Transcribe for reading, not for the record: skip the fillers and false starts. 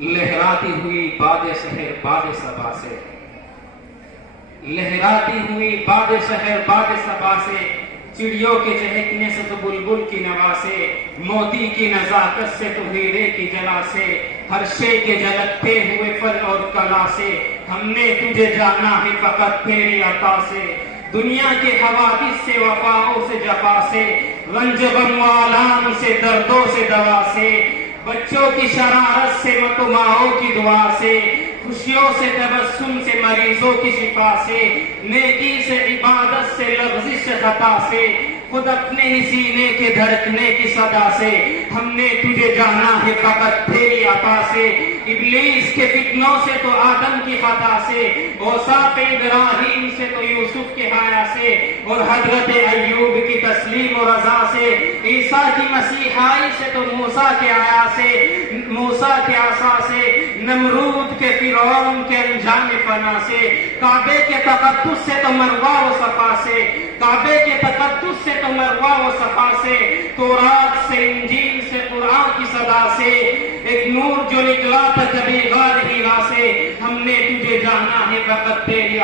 لہراتی ہوئی باد شہر باد صبا سے، لہراتی ہوئی باد شہر باد صبا سے، چڑیوں کے چہکنے سے تو بلبل کی نوا سے، موتی کی نزاکت سے تو ہیرے کی جلا سے، ہر شے کے جھلکتے ہوئے فن اور کلا سے، ہم نے تجھے جانا ہے فقط تیری عطا سے، دنیا کے حوادث سے وفاؤں سے جفا سے، رنج غم و آلام سے دردوں سے دوا سے، بچوں کی شرارت سے متماؤں کی دعا سے، خوشیوں سے تبسم سے مریضوں کی شفا سے، نیکی سے عبادت سے لغزش سے خطا سے، خود اپنے ہی سینے کے دھڑکنے کی صدا سے، ہم نے تجھے جانا ہے فقط تیری عطا سے، ابلیس کے فتنوں سے تو آدم کی خطا سے، اوصاف ابراہیم سے تو یوسف کے حیا سے، اور حضرت ایوب کی تسلیم و رضا سے، عیسیٰ کی مسیحائی سے تو موسیٰ کے آیا سے، موسیٰ کے عصا سے، نمرود کے فرعون کے انجام فنا سے، کعبے کے تقدس سے تو مروہ و صفا سے، کعبے کے تقدس سے تو مروہ و صفا سے، تورات سے انجیل سے قرآن کی صدا سے، ایک نور جو نکلا تھا کبھی غار ہیرا سے، ہم نے تجھے جانا ہے فقط تیری